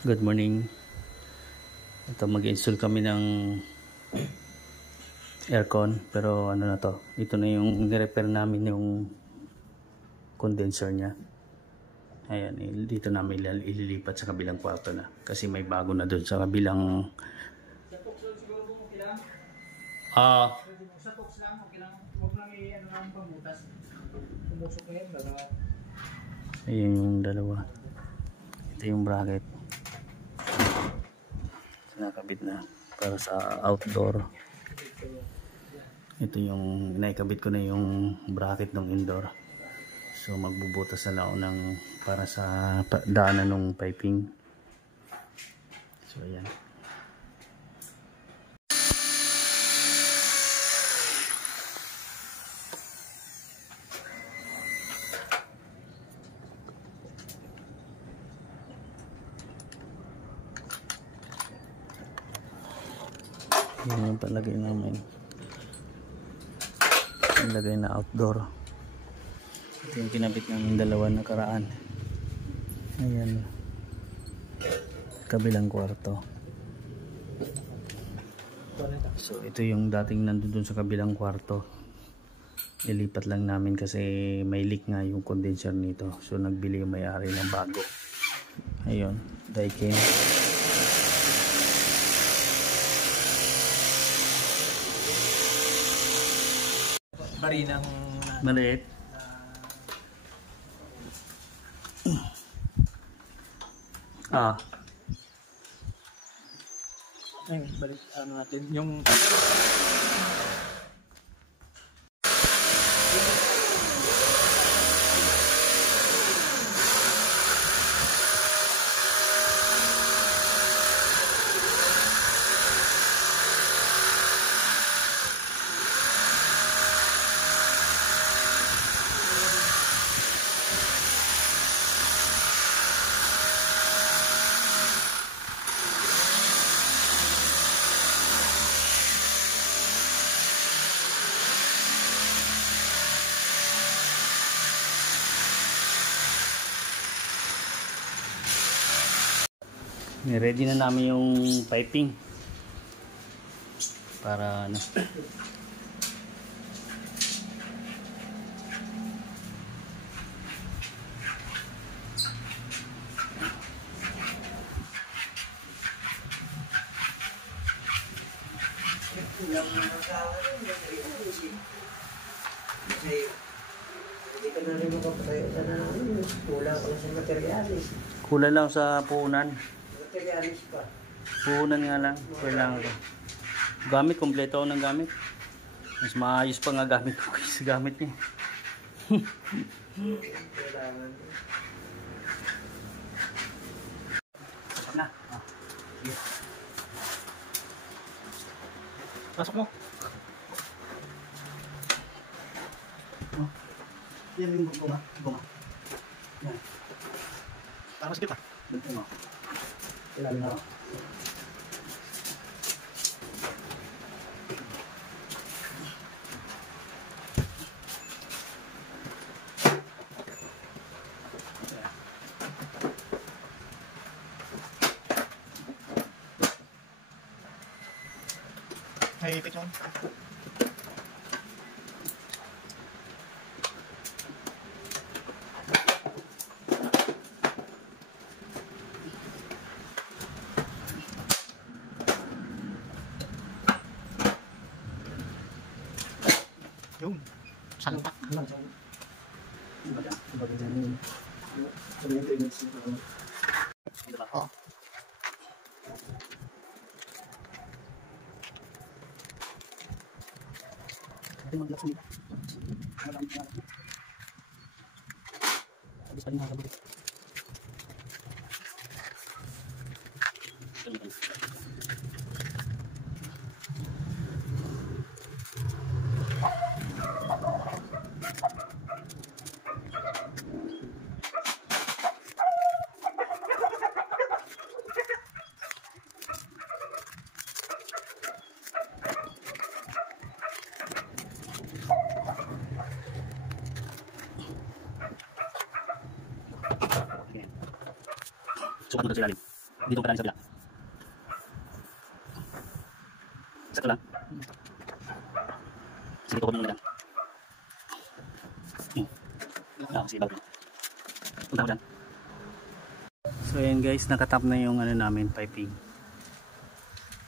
Good morning. Ito mag-install kami ng aircon, pero ano na to, ito na yung ni-repair namin yung condenser nya. Ayan, dito namin ililipat sa kabilang kwarto na kasi may bago na doon sa kabilang sa box lang, okay lang. Huwag lang i-ano lang pamutas. Pumusok na yun, dalawa. Ayan yung dalawa. Ito yung bracket. Nakabit na para sa outdoor. Ito yung naikabit ko na yung bracket ng indoor. So magbubutas na lang ako ng para sa daanan ng piping. So ayan. Yan yung palagay namin. Palagay na outdoor. Ito yung kinabit namin dalawa nakaraan. Ayan. Kabilang kwarto. So ito yung dating nandun sa kabilang kwarto. Ilipat lang namin kasi may leak nga yung condenser nito. So nagbili yung may-ari ng bago. Ayun. Daikin. Barinang maliit. Ayun, balik ano natin yung ready na namin yung piping para ano. Kulang lang sa puhunan. Puhunan nga lang. Kailangan ko. Gamit, kompleto ako ng gamit. Mas maayos pa nga gamit ko sa gamit niya. Pasok na. pasok mo. Yan yung bunga. Yan. Para masikip ah. Dito mo. Ilalim na. May ipit yung yun. Salpak. Oh. Habis pa rin nakakabukit. Sukat mo doon sa ilalim. Dito pa lang sa bila. Sakto lang. Sige, ko muna lang. Sige, bago. Punta ko dyan. So ayan guys, nakatap na yung ano namin, piping.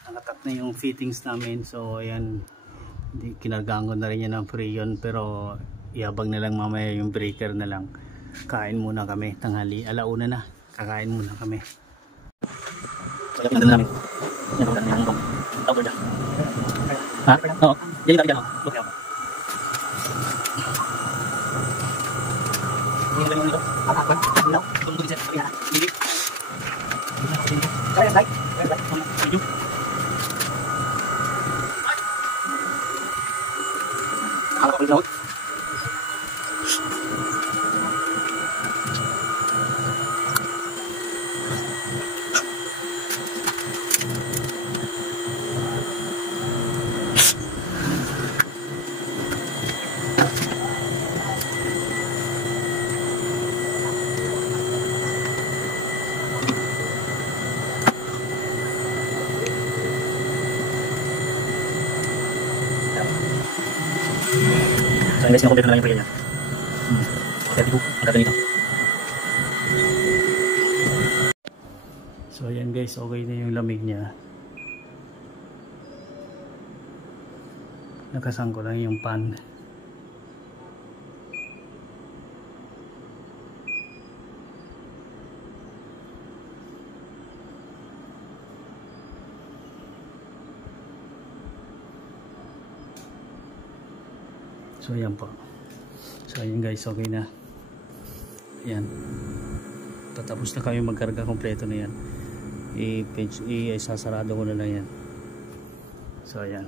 Nakatap na yung fittings namin. So ayan, kinargaan ko na rin yan ng freon, pero iabang na lang mamaya yung breaker na lang. Kain muna kami, tanghali, alauna na. Kakain muna kami. So lapin na namin. Yan ako na yung tawag dyan. Ha? Oo. Yan yung tabi dyan ako. Look ako. Ini lang yung nito. Apa? Ilaw. Itong bulit siya. Hindi. Kaya slide. Video. Ako ko ilaw. So, guys, nakompleto na lang yung prayer niya. Kaya dito, ang ganda nito. So, ayan guys, okay na yung lamig niya. Nakasang ko lang yung pan. So ayan po. So ayan guys, okay na. Ayan. Tatapos na kami magkarga, kompleto na yan. Isasarado ko na lang yan. So ayan.